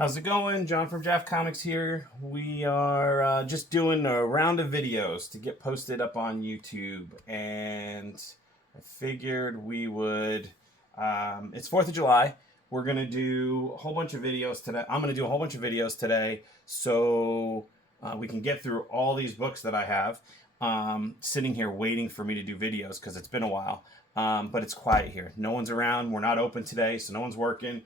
How's it going? John from JAF Comics here. We are just doing a round of videos to get posted up on YouTube, and I figured we would. It's 4th of July. We're gonna do a whole bunch of videos today. I'm gonna do a whole bunch of videos today, so we can get through all these books that I have. Sitting here waiting for me to do videos because it's been a while, but it's quiet here. No one's around. We're not open today, so no one's working.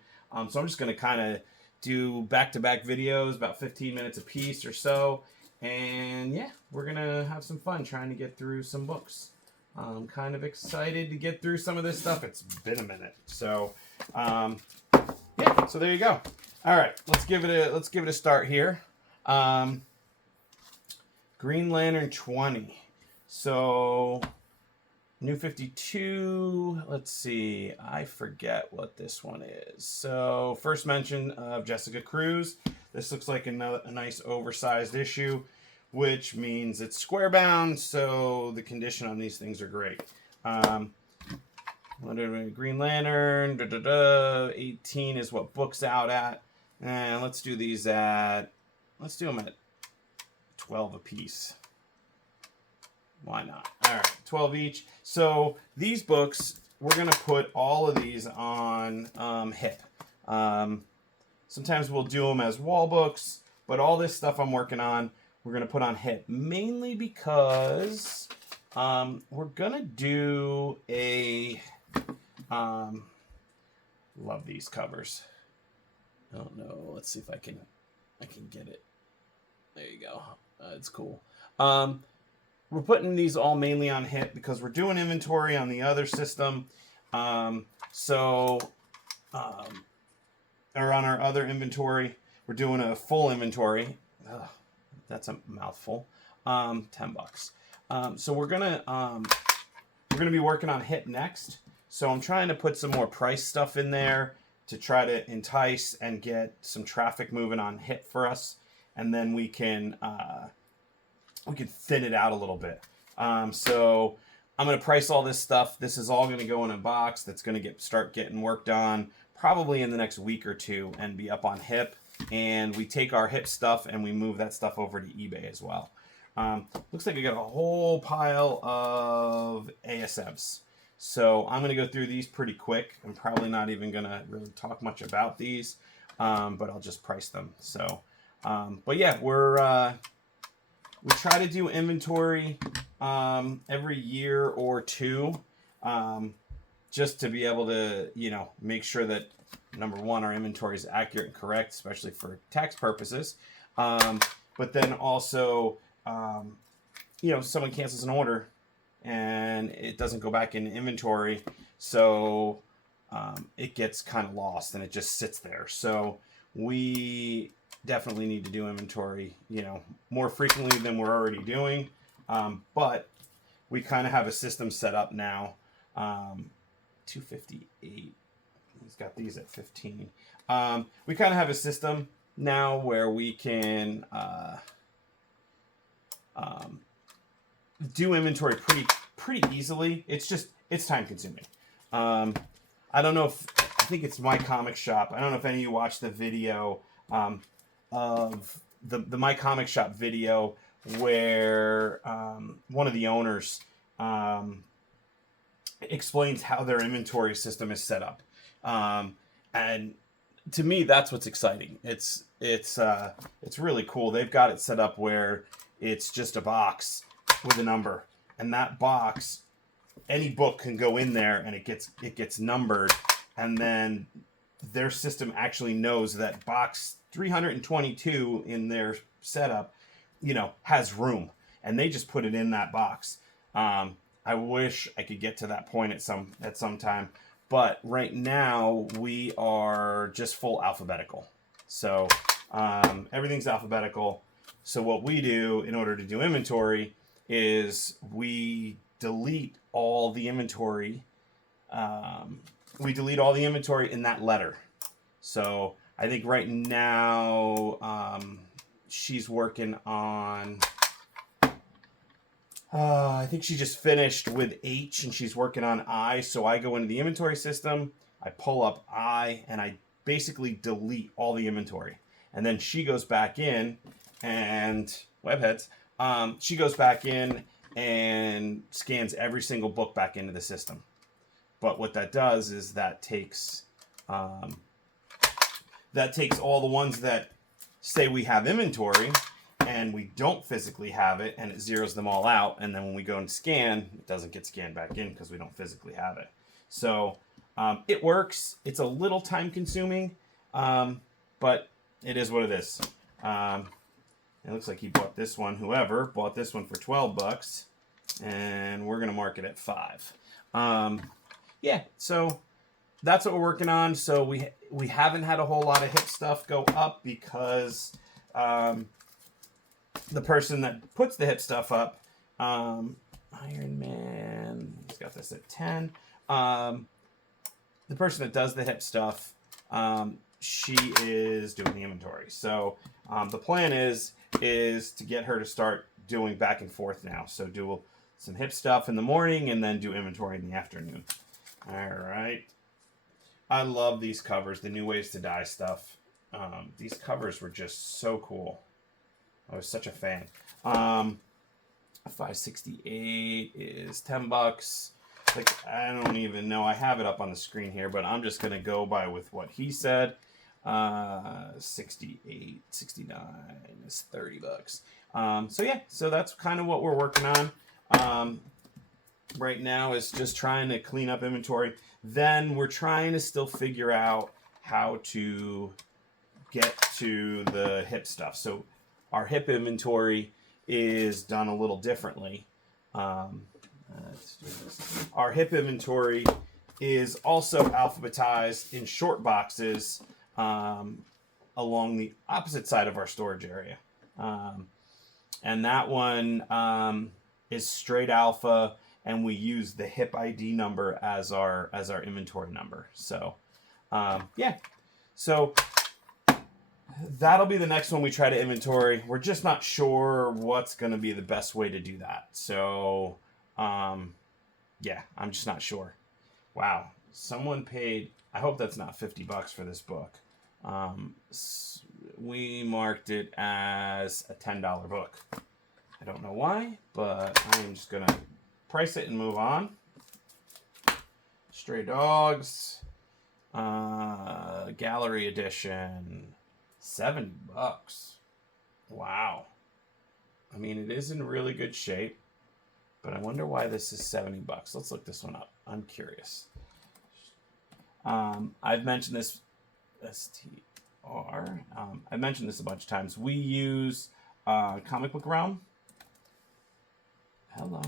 So I'm just gonna kind of do back-to-back videos, about 15 minutes a piece or so. And yeah, we're going to have some fun trying to get through some books. I'm kind of excited to get through some of this stuff. It's been a minute. So, yeah, so there you go. All right, let's give it a start here. Green Lantern 20. So, New 52, let's see, I forget what this one is. So, first mention of Jessica Cruz. This looks like a nice oversized issue, which means it's square bound, so the condition on these things are great. Green Lantern, 18 is what book's out at. And let's do these let's do them at 12 a piece. Why not? All right, 12 each. So these books, we're going to put all of these on HIP. Sometimes we'll do them as wall books, but all this stuff I'm working on, we're going to put on HIP. Mainly because we're going to do a... love these covers. Oh no, let's see if I can get it. There you go. It's cool. We're putting these all mainly on HIP because we're doing inventory on the other system. Or on our other inventory, we're doing a full inventory. Ugh, that's a mouthful. $10. So we're gonna be working on HIP next. So I'm trying to put some more price stuff in there to try to entice and get some traffic moving on HIP for us, and then we can thin it out a little bit. So I'm going to price all this stuff. This is all going to go in a box that's going to start getting worked on probably in the next week or two and be up on HIP. And we take our HIP stuff and we move that stuff over to eBay as well. Looks like we got a whole pile of ASMs. So I'm going to go through these pretty quick. I'm probably not even going to really talk much about these, but I'll just price them. So, but yeah, we try to do inventory every year or two, just to be able to, make sure that, number one, our inventory is accurate and correct, especially for tax purposes. But then also, someone cancels an order and it doesn't go back in inventory, so it gets kind of lost and it just sits there. So we definitely need to do inventory, more frequently than we're already doing. But we kind of have a system set up now. 258. He's got these at 15. We kind of have a system now where we can do inventory pretty easily. It's time consuming. I don't know if I think it's My Comic Shop. I don't know if any of you watched the video of the My Comic Shop video where one of the owners explains how their inventory system is set up, and to me that's what's exciting. It's really cool. They've got it set up where it's just a box with a number, and that box, any book can go in there and it gets numbered, and then their system actually knows that box 322 in their setup, has room, and they just put it in that box. I wish I could get to that point at some time, but right now we are just full alphabetical. So everything's alphabetical. So what we do in order to do inventory is we delete all the inventory. We delete all the inventory in that letter. So I think right now she's working on, I think she just finished with H and she's working on I. So I go into the inventory system, I pull up I, and I basically delete all the inventory. And then she goes back in and webheads. She goes back in and scans every single book back into the system. But what that does is that takes all the ones that say we have inventory and we don't physically have it, and it zeroes them all out. And then when we go and scan, it doesn't get scanned back in because we don't physically have it. So it works. It's a little time consuming, but it is what it is. It looks like he bought this one. Whoever bought this one for $12, and we're gonna mark it at $5. Yeah, so that's what we're working on. So we haven't had a whole lot of hip stuff go up because the person that puts the hip stuff up, Iron Man, he's got this at 10. The person that does the hip stuff, she is doing the inventory. So the plan is to get her to start doing back and forth now. So do some hip stuff in the morning and then do inventory in the afternoon. All right. I love these covers, the new ways to dye stuff. These covers were just so cool. I was such a fan. 568 is $10. Like, I don't even know. I have it up on the screen here, but I'm just gonna go by with what he said. 68, 69 is $30. So yeah, so that's kind of what we're working on. Right now is just trying to clean up inventory. Then we're trying to still figure out how to get to the hip stuff. So our hip inventory is done a little differently. Let's do this. Our hip inventory is also alphabetized in short boxes along the opposite side of our storage area. And that one is straight alpha, and we use the hip ID number as our inventory number. So yeah, so that'll be the next one we try to inventory. We're just not sure what's going to be the best way to do that. So yeah, I'm just not sure. Wow, someone paid, I hope that's not $50 for this book. We marked it as a $10 book. I don't know why, but I'm just gonna price it and move on. Stray Dogs, gallery edition, $70. Wow. I mean, it is in really good shape, but I wonder why this is $70. Let's look this one up. I'm curious. I've mentioned this, STR. I've mentioned this a bunch of times. We use Comic Book Realm. Hello.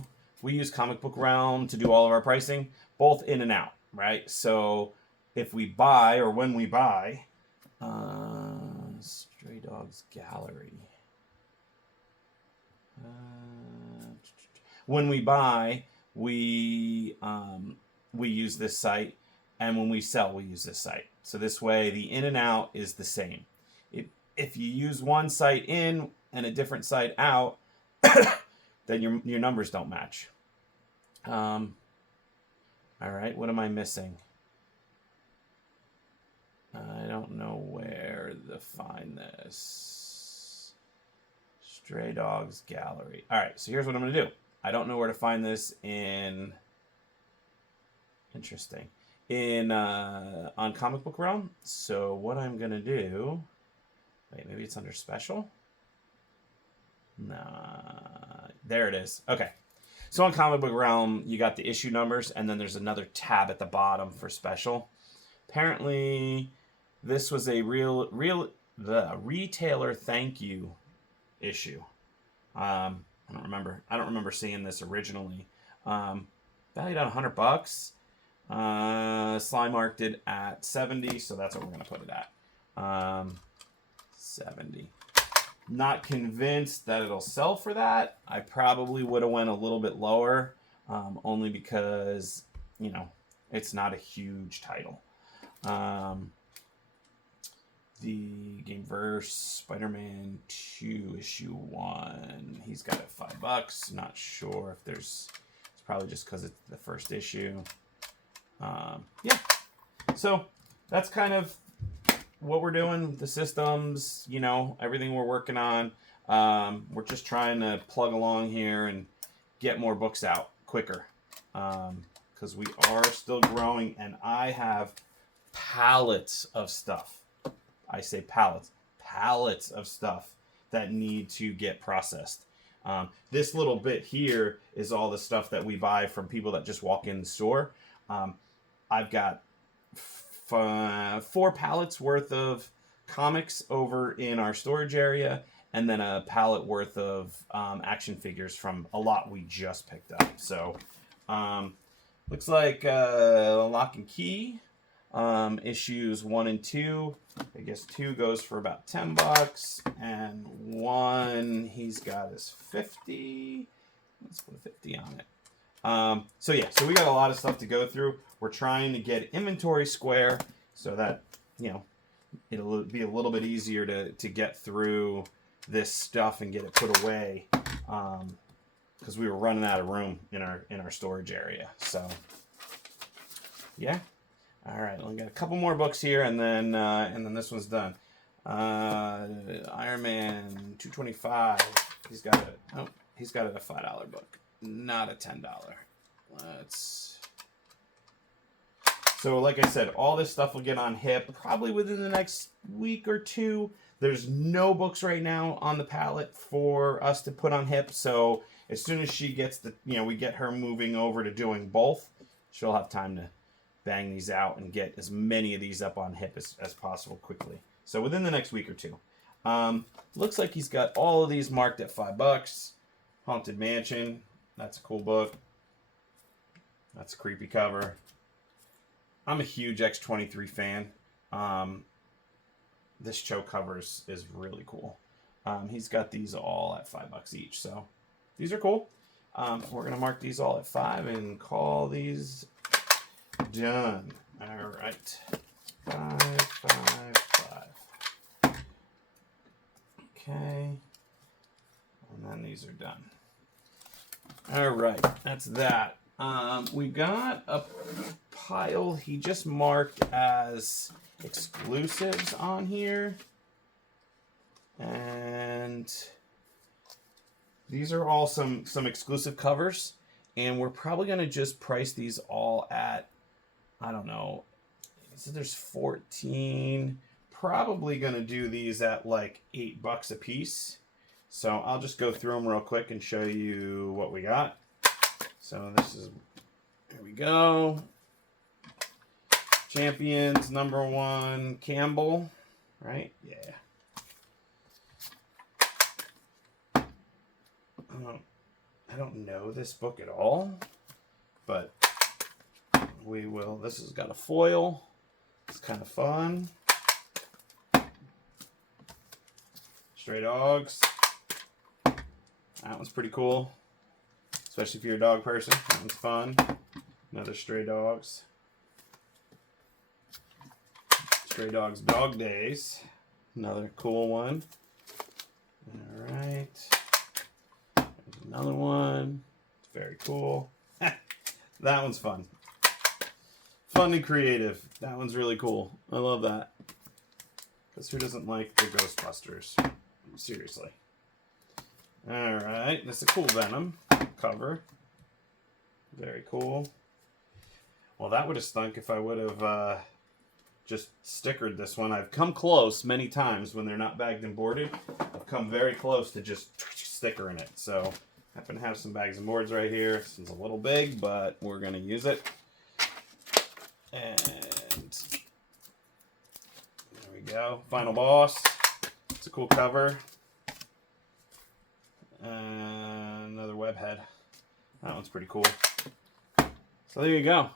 We use Comic Book Realm to do all of our pricing, both in and out, right? So if we buy, or when we buy, Stray Dogs Gallery. When we buy, we use this site, and when we sell, we use this site. So this way, the in and out is the same. If you use one site in and a different site out, then your numbers don't match. All right, what am I missing? I don't know where to find this. Stray Dogs Gallery. All right, so here's what I'm going to do. I don't know where to find this in... Interesting. On Comic Book Realm. So what I'm going to do... Wait, maybe it's under Special? Nah, there it is. Okay. So on Comic Book Realm, you got the issue numbers, and then there's another tab at the bottom for Special. Apparently, this was a the retailer thank you issue. I don't remember seeing this originally. Valued at $100. Sly marked it at 70, so that's what we're gonna put it at. 70. Not convinced that it'll sell for that. I probably would have went a little bit lower, only because, you know, it's not a huge title. The Gameverse Spider-Man 2 issue 1. He's got it $5. Not sure if there's... It's probably just because it's the first issue. Yeah. So that's kind of what we're doing, the systems, you know, everything we're working on. We're just trying to plug along here and get more books out quicker, because we are still growing, and I have pallets of stuff. I say pallets of stuff that need to get processed. This little bit here is all the stuff that we buy from people that just walk in the store. I've got 4 pallets worth of comics over in our storage area, and then a pallet worth of action figures from a lot we just picked up. So looks like Lock and Key issues 1 and 2. I guess 2 goes for about $10, and 1 he's got is 50. Let's put a 50 on it. So yeah, so we got a lot of stuff to go through. We're trying to get inventory square so that, you know, it'll be a little bit easier to get through this stuff and get it put away, because we were running out of room in our storage area. So yeah. All right, we got a couple more books here, and then this one's done. Iron Man 225. He's got it at a $5 book, not a $10. So like I said, all this stuff will get on Hip probably within the next week or 2. There's no books right now on the pallet for us to put on Hip, so as soon as she gets we get her moving over to doing both, she'll have time to bang these out and get as many of these up on Hip as possible quickly. So within the next week or 2. Looks like he's got all of these marked at $5. Haunted Mansion. That's a cool book. That's a creepy cover. I'm a huge X-23 fan. This show cover is really cool. He's got these all at $5 each. So these are cool. We're going to mark these all at 5 and call these done. All right. 5, 5, 5. Okay. And then these are done. All right. That's that. We got a pile he just marked as exclusives on here. And these are all some exclusive covers. And we're probably going to just price these all at, I don't know, so there's 14. Probably going to do these at like $8 a piece. So I'll just go through them real quick and show you what we got. So this is, here we go. Champions #1, Campbell, right? Yeah. I don't know this book at all, but we will. This has got a foil. It's kind of fun. Stray Dogs. That one's pretty cool, especially if you're a dog person. That one's fun. Another Stray Dogs. Stray Dogs Dog Days. Another cool one. All right. There's another one. It's very cool. That one's fun. Fun and creative. That one's really cool. I love that. Because who doesn't like the Ghostbusters? Seriously. Alright. That's a cool Venom cover. Very cool. Well, that would have stunk if I would have just stickered this one. I've come close many times when they're not bagged and boarded. I've come very close to just stickering it. So I happen to have some bags and boards right here. This one's a little big, but we're going to use it. And there we go. Final Boss. It's a cool cover. Another Webhead. That one's pretty cool. So there you go.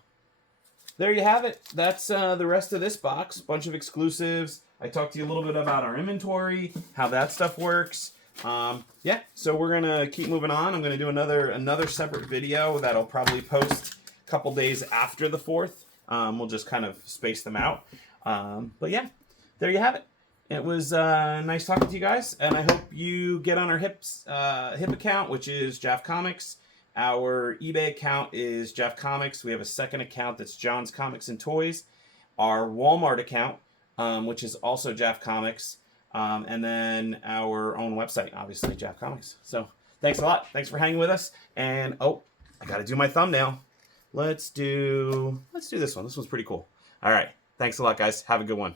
There you have it. That's the rest of this box. Bunch of exclusives. I talked to you a little bit about our inventory, how that stuff works. Yeah, so we're gonna keep moving on. I'm gonna do another separate video that'll probably post a couple days after the 4th. We'll just kind of space them out. But yeah, there you have it. It was nice talking to you guys, and I hope you get on our Hip account, which is JAF Comics. Our eBay account is JAF Comics. We have a second account that's John's Comics and Toys. Our Walmart account which is also JAF Comics. And then our own website, obviously, JAF Comics. So thanks a lot. Thanks for hanging with us. And, oh, I got to do my thumbnail. Let's do this one. This one's pretty cool. All right. Thanks a lot, guys. Have a good one.